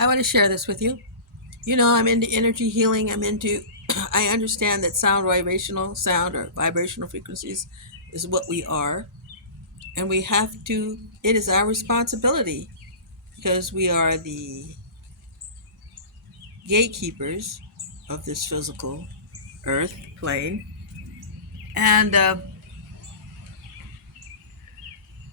I want to share this with you. You know, I'm into energy healing. I understand that sound or vibrational frequencies is what we are. And it is our responsibility because we are the gatekeepers of this physical earth plane. And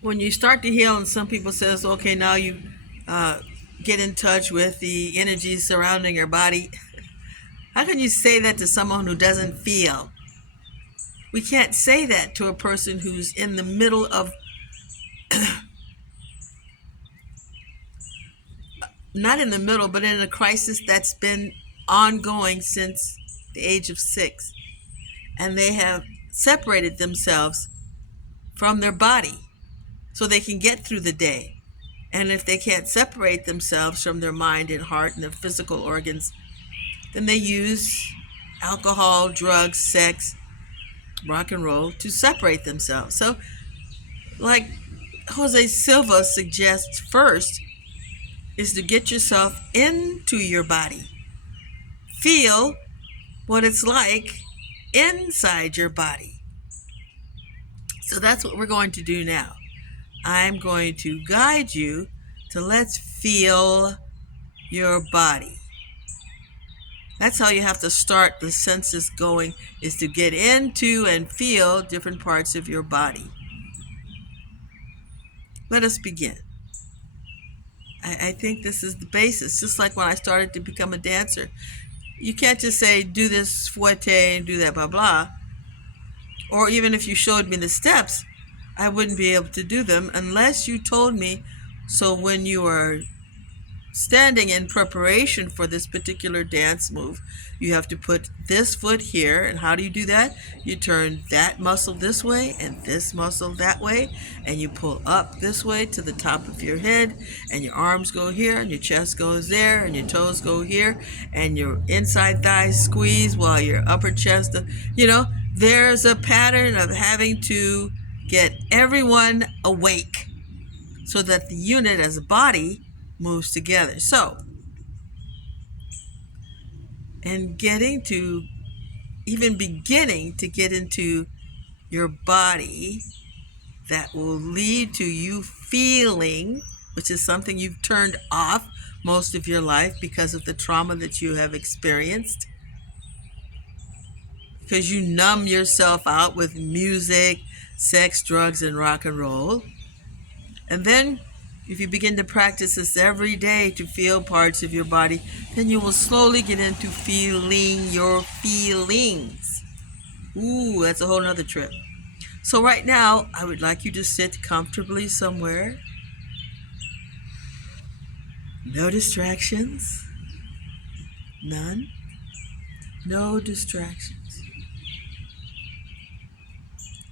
when you start to heal, and some people says, okay, now you uh, get in touch with the energies surrounding your body. How can you say that to someone who doesn't feel? We can't say that to a person who's in the middle of, not in the middle, but in a crisis that's been ongoing since the age of 6. And they have separated themselves from their body so they can get through the day. And if they can't separate themselves from their mind and heart and their physical organs, then they use alcohol, drugs, sex, rock and roll to separate themselves. So, like Jose Silva suggests, first is to get yourself into your body. Feel what it's like inside your body. So that's what we're going to do now. I'm going to guide you to let's feel your body. That's how you have to start the senses going, is to get into and feel different parts of your body. Let us begin. I think this is the basis. Just like when I started to become a dancer, you can't just say, do this fouette and do that, blah, blah. Or even if you showed me the steps, I wouldn't be able to do them unless you told me. So when you are standing in preparation for this particular dance move, you have to put this foot here. And how do you do that? You turn that muscle this way and this muscle that way, and you pull up this way to the top of your head, and your arms go here and your chest goes there and your toes go here, and your inside thighs squeeze while your upper chest, there's a pattern of having to get everyone awake so that the unit as a body moves together. So, and beginning to get into your body, that will lead to you feeling, which is something you've turned off most of your life because of the trauma that you have experienced. Because you numb yourself out with music, sex, drugs, and rock and roll. And then if you begin to practice this every day to feel parts of your body, then you will slowly get into feeling your feelings. Ooh, that's a whole nother trip. So right now, I would like you to sit comfortably somewhere. No distractions. None. No distractions.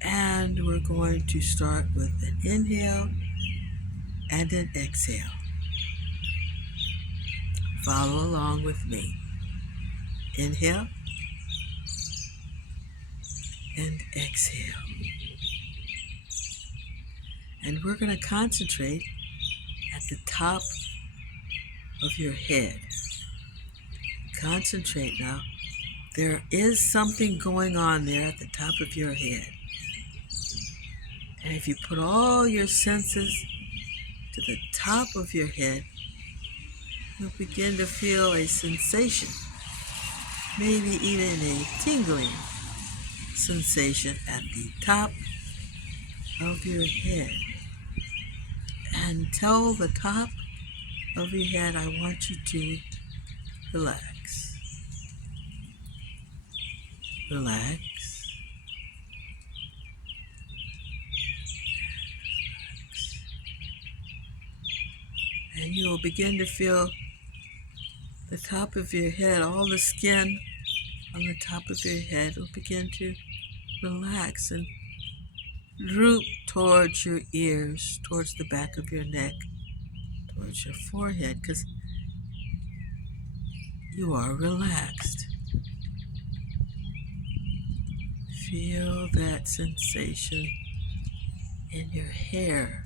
And we're going to start with an inhale and an exhale. Follow along with me. Inhale and exhale. And we're going to concentrate at the top of your head. Concentrate now. There is something going on there at the top of your head. And if you put all your senses to the top of your head, you'll begin to feel a sensation, maybe even a tingling sensation at the top of your head. And tell the top of your head, I want you to relax. Relax. And you will begin to feel the top of your head, all the skin on the top of your head will begin to relax and droop towards your ears, towards the back of your neck, towards your forehead, because you are relaxed. Feel that sensation in your hair,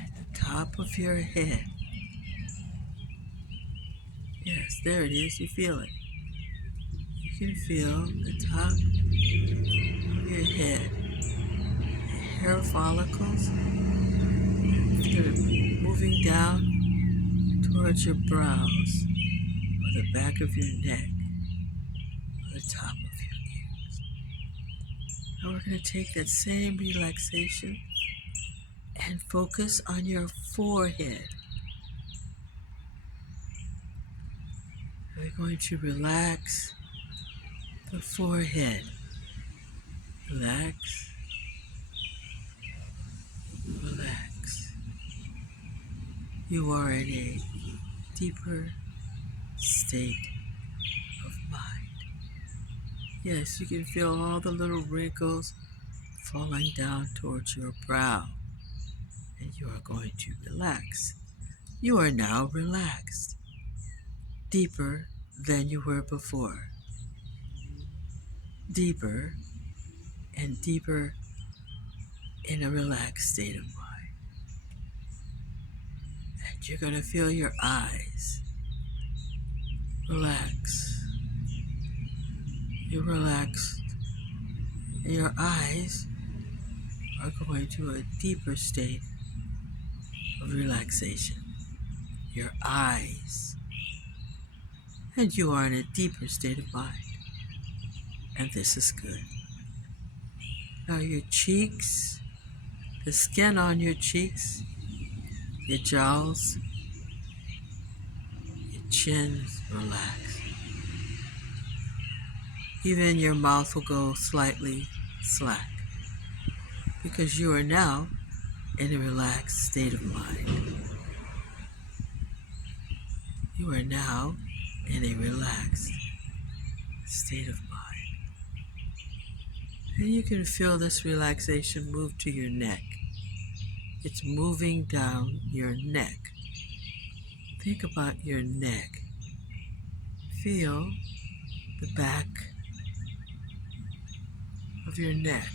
at the top of your head. Yes, there it is. You feel it. You can feel the top of your head, hair follicles, that are moving down towards your brows, or the back of your neck, or the top of your ears. Now we're going to take that same relaxation and focus on your forehead. We're going to relax the forehead. Relax, relax. You are in a deeper state of mind. Yes, you can feel all the little wrinkles falling down towards your brow, and you are going to relax. You are now relaxed, deeper than you were before, deeper and deeper in a relaxed state of mind. And you're going to feel your eyes relax. You're relaxed, and your eyes are going to a deeper state of relaxation. Your eyes, and you are in a deeper state of mind, and this is good. Now your cheeks, the skin on your cheeks, your jowls, your chin relax. Even your mouth will go slightly slack because you are now in a relaxed state of mind. You are now in a relaxed state of mind. And you can feel this relaxation move to your neck. It's moving down your neck. Think about your neck. Feel the back of your neck.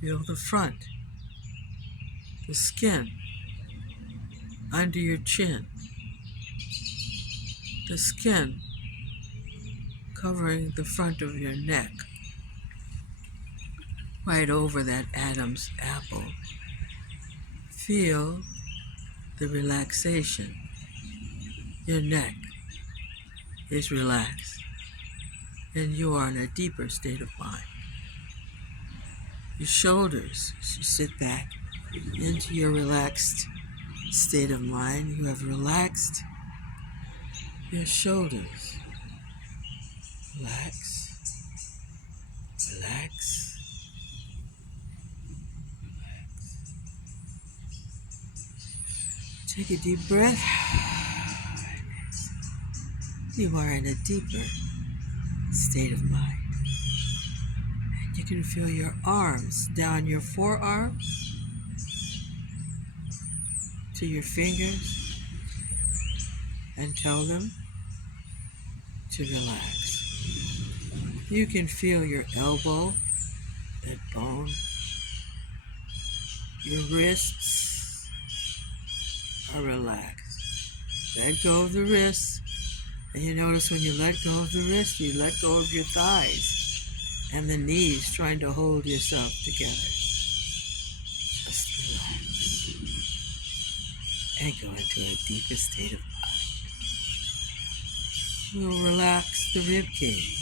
Feel the front, the skin under your chin, the skin covering the front of your neck, right over that Adam's apple. Feel the relaxation. Your neck is relaxed, and you are in a deeper state of mind. Your shoulders, as you sit back into your relaxed state of mind, you have relaxed your shoulders. Relax, relax, relax. Take a deep breath. You are in a deeper state of mind. And you can feel your arms down your forearms to your fingers, and tell them to relax. You can feel your elbow, that bone, your wrists are relaxed. Let go of the wrists, and you notice when you let go of the wrist, you let go of your thighs and the knees, trying to hold yourself together. Just relax and go into a deeper state of mind. We'll relax the rib cage.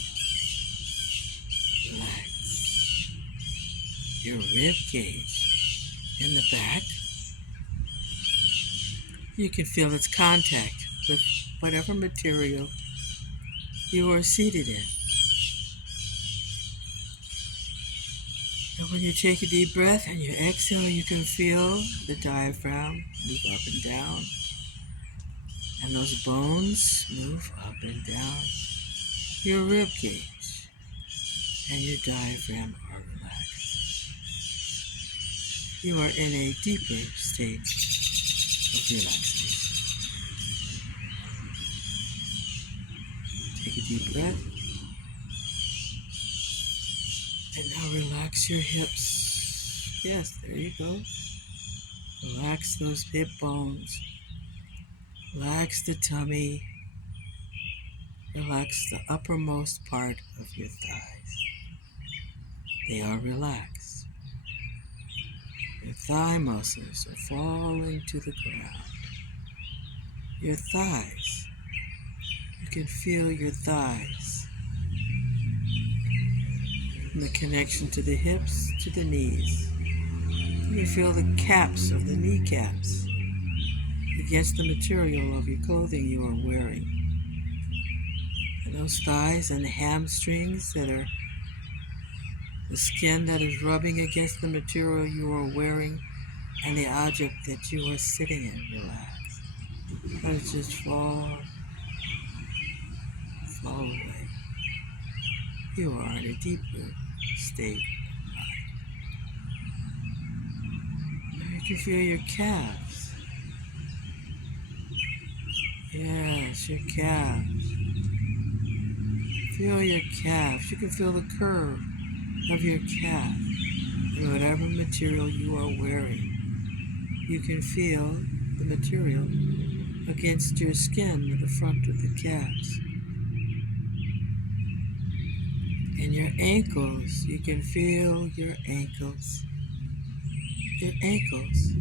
Relax your rib cage in the back. You can feel its contact with whatever material you are seated in. And when you take a deep breath and you exhale, you can feel the diaphragm move up and down, and those bones move up and down. Your rib cage and your diaphragm are relaxed. You are in a deeper state of relaxation. Take a deep breath. And now relax your hips. Yes, there you go. Relax those hip bones. Relax the tummy. Relax the uppermost part of your thighs. They are relaxed. Your thigh muscles are falling to the ground. Your thighs. You can feel your thighs. From the connection to the hips to the knees. You can feel the caps of the kneecaps against the material of your clothing you are wearing. And those thighs and the hamstrings that are the skin that is rubbing against the material you are wearing and the object that you are sitting in. Relax. Let it just fall away. You are in a deeper state. You can feel your calves. Yes, your calves. Feel your calves. You can feel the curve of your calf and whatever material you are wearing. You can feel the material against your skin at the front of the calves. And your ankles, you can feel your ankles. Your ankles.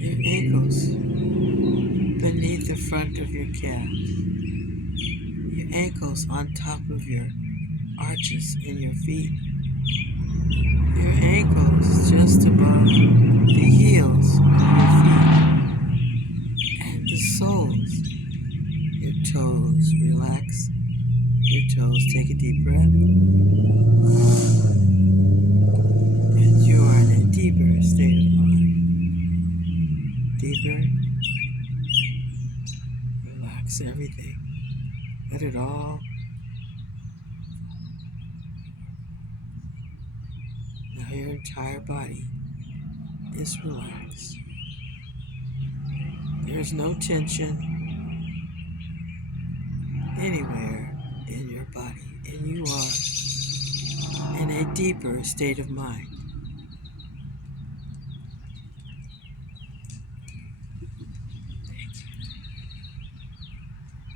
Your ankles beneath the front of your calves. Your ankles on top of your arches in your feet. Your ankles just above the heels of your feet. And the soles. Your toes. Relax your toes. Take a deep breath. And you are in a deeper state of mind. Deeper. Relax everything. Let it all. Now your entire body is relaxed. There's no tension anywhere in your body, and you are in a deeper state of mind.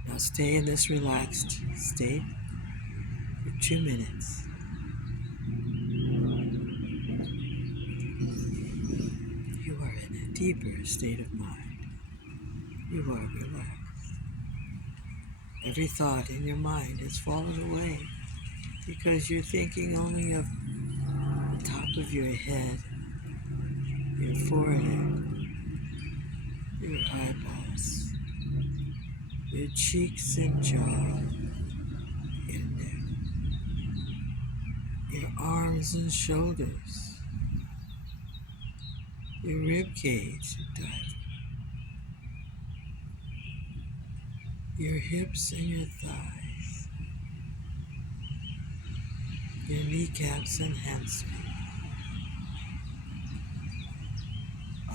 Now stay in this relaxed state for 2 minutes. You are in a deeper state of mind. You are relaxed. Every thought in your mind has fallen away because you're thinking only of the top of your head, your forehead, your eyeballs, your cheeks and jaw, your neck, your arms and shoulders, your rib cage, your hips and your thighs, your kneecaps and hamstrings.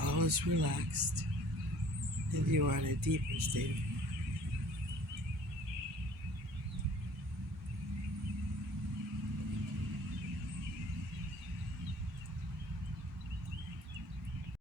All is relaxed, and you are in a deeper state of mind.